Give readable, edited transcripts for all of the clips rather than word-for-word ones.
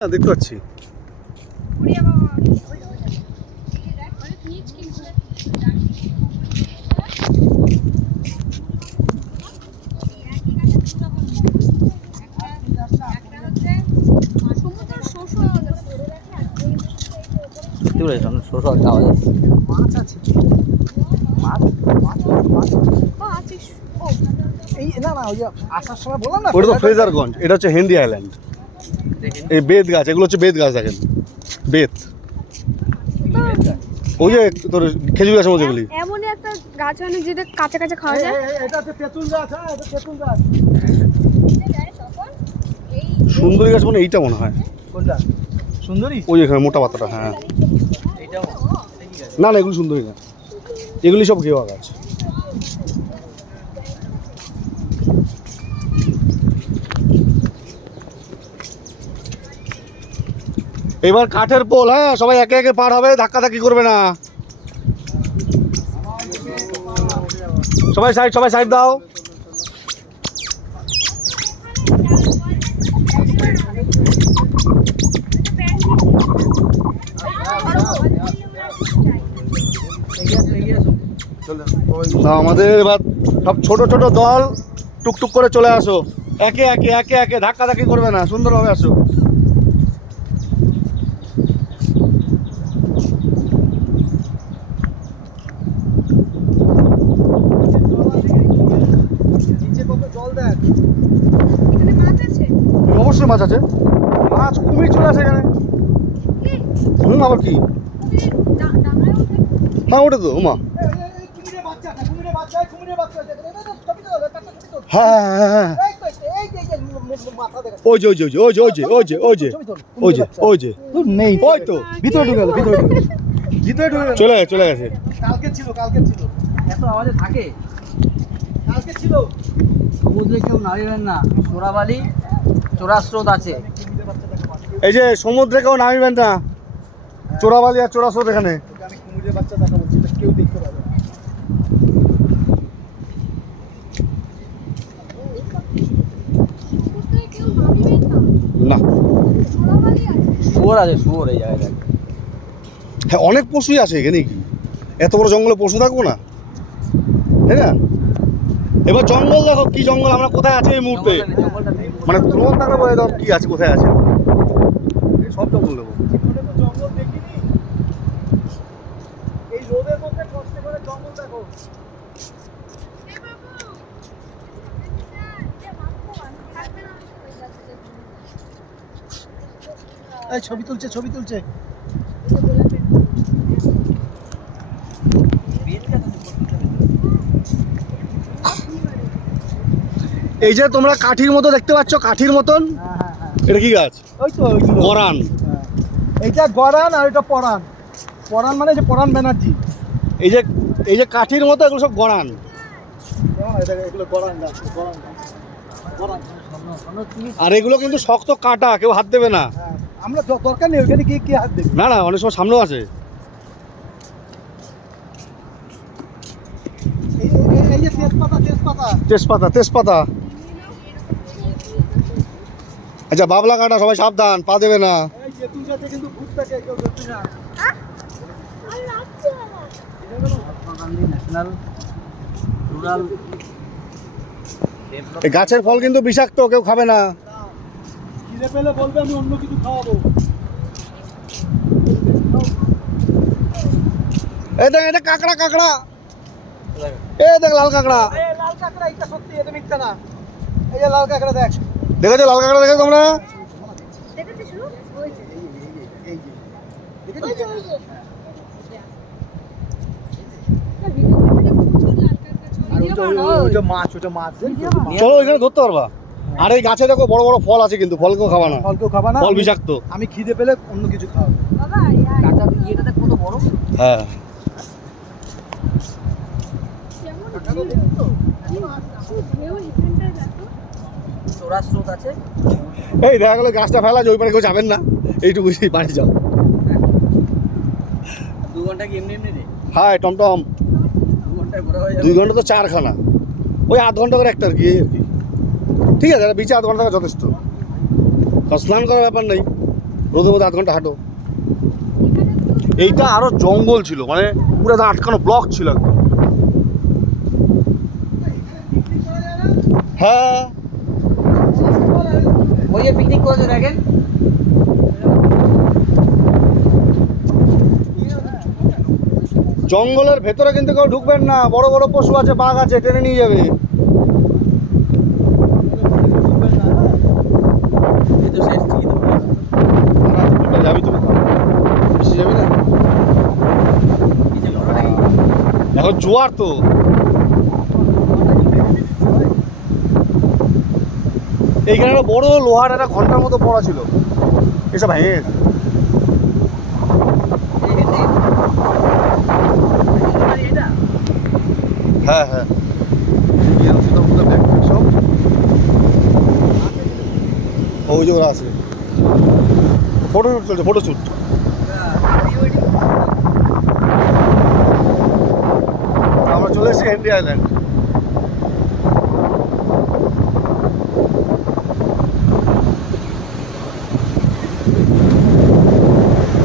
দেখতে পাচ্ছি। মাছ আছে, মাছ এই না না ওই যে আসার সময় বললাম না, ওটা তো ফ্রেজারগঞ্জ, এটা হচ্ছে হেনরি আইল্যান্ড। এই বেত গাছ, এগুলো হচ্ছে বেত গাছ, দেখেন বেত। ওই যে তোর খেজুর গাছের মধ্যে গুলি এমন একটা গাছ হয় না যেটা কাঁচা কাঁচা খাওয়া যায়। এটা হচ্ছে তেঁতুল গাছ। হ্যাঁ, এটা তেঁতুল গাছ। সুন্দরী গাছ মানে এইটা মনে হয়। কোনটা সুন্দরী? ওই এখানে মোটা পাতাটা। হ্যাঁ, না না এগুলো সুন্দরী না, এগুলি সব ঘেওয়া গাছ। এবার কাঠের পোল। হ্যাঁ, সবাই একে একে পার হবে, ধাক্কাধাক্কি করবে না। সবাই সাইড দাও। আমাদের এবার সব ছোট ছোট দল টুকটুক করে চলে আসো, একে একে ধাক্কাধাক্কি করবে না, সুন্দরভাবে আসো। অবশ্যই মাছ আছে, মাছ কুমির চলে আসে এখানে। আবার কি? হ্যাঁ ওটা তো ওমা। হ্যাঁ হ্যাঁ হ্যাঁ, ওই যে নেই, ওই তো ভিতরে ঢুকে গেল, ভিতরে চলে গেছে। কালকে ছিল এত আওয়াজে থাকে। কালকে ছিল। সমুদ্রে কেউ নামিবেন না, চোরাবালি চোরাস্রোত আছে। এই যে সমুদ্রে কেউ নামিবেন না, চোরাবালি আর চোরাস্রোত এখানে। আমি কুমিরের বাচ্চা দেখা বলছি, এটা কেউ দেখতে পাবে না। শুয়োর আছে, শুয়োর এই জায়গায় থাকে। হ্যাঁ, অনেক পশুই আছে এখানে। কি এত বড় জঙ্গলে পশু থাকবো না, তাই না? এবার জঙ্গল দেখো, কি জঙ্গল, আমরা কোথায় আছি এই মুহূর্তে। জঙ্গলটা নেই। মানে দ্রোণ থাকলে বলে দাও কি আছে, কোথায় আছে। সব জঙ্গল দেবো। জঙ্গল দেখিনি, এই রোদের মধ্যে কষ্ট করে জঙ্গল দেখো। এই ছবি তুলছে। এই যে তোমরা কাঠির মতো দেখতে পাচ্ছ, কাঠির মতন, এটা কি গাছ? ওই তো ওইগুলো গরান। এইটা গরান আর এটা পরান। পরান মানে যে পরান ব্যানার্জি। এই যে কাঠির মতো, এগুলো সব গরান। এগুলো গরান গাছ, গরান। আর এগুলো কিন্তু শক্ত কাটা, কেউ হাত দেবে না। হ্যাঁ, আমরা দরকার নেই ওখানে গিয়ে কি হাত দেবে। না না, অনেক সময় সামনেও আছে। এই যে তেজপাতা। আচ্ছা, বাবলা কাটা, সবাই সাবধান, পা দেবে না। এই তেঁতুল গাছে কিন্তু ভূত থাকে, কেউ দেখবে না। ন্যাশনাল রুরাল এই গাছের ফল কিন্তু বিষাক্ত, কেউ খাবে না। খিদে পেলে বলবে, আমি অন্য কিছু খাওয়াবো। এই দেখ, এটা কাঁকড়া। এই দেখ, লাল কাঁকড়া। এই লাল কাঁকড়া, এটা সত্যি, এটা মিথ্যা না। এই যে লাল কাঁকড়া দেখ। দেখেছো লাল কাঁকড়া? দেখেছো তোমরা? ওটা মাছ। চলো ওইখানে ধরতে পারবা। আর এই গাছে দেখো বড় বড় ফল আছে, কিন্তু ফলকেও খাবা না, ফলকেও খাবা না, ফল বিষাক্ত। আমি খিদে পেলে অন্য কিছু খাওয়াবো। কাঁচা ইয়েটাতে কত বড়। হ্যাঁ, চোরাস্রোত আছে। এই দেখা গেলো গাছটা ফেলা, যে ওই পারে কেউ যাবেন না, এইটুকু বাড়ি যাও। 2 ঘন্টা কি এমনি রে? হ্যাঁ, টমটম 2 ঘন্টায় ঘোরা হয়ে যাবে। 2 ঘন্টা তো 4খানা, ওই আধ ঘন্টা করে একটা আর কি। ঠিক আছে, বিচে আধ ঘন্টা যথেষ্ট, স্নান করার ব্যাপার নেই। রোদের মধ্যে 8 ঘন্টা হাঁটো। এইটা আরো জঙ্গল ছিল, মানে পুরো একদম আটকানো ব্লক ছিল একদম। হ্যাঁ ওই যে পিকনিক করেছে দেখেন। জঙ্গলের ভেতরে কিন্তু কেউ ঢুকবেন না, বড় বড় পশু আছে, বাঘ আছে, টেনে নিয়ে যাবে। যাবি তো, বেশি যাবি না, এখন জোয়ার তো। এইখানে একটা বড় লোহার একটা ঘন্টার মতো পড়া ছিল, এসব ভেঙে গেছে। হ্যাঁ হ্যাঁ, সব ওই যে ওরা আছে, ফটোশুট চলছে, ফটোশুট। আমরা চলে এসেছি হেনরি আইল্যান্ড।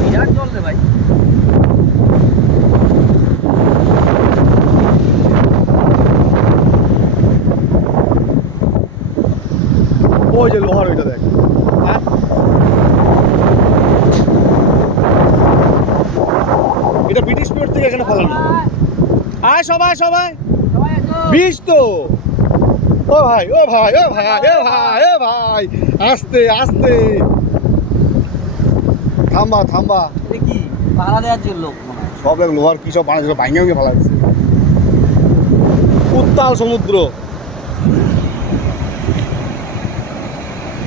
বিরাট জল রে ভাই। ওই যে লোহার ওইটা দেখ। হ্যাঁ এটা ব্রিটিশ পিরিয়ড থেকে এখানে ফেলানো। আয় সবাই সবাই, বিষ তো। ও ভাই ও ভাই ও ভাই এ ভাই এ ভাই, আস্তে আস্তে, থাম্বা থাম্বা। এটা কি পাহারা দেওয়ার জন্য লোক মনে হয়। সব লোহার কি সব বানাচ্ছিল, ভাঙে ভেঙে ফেলা হচ্ছে। উত্তাল সমুদ্র।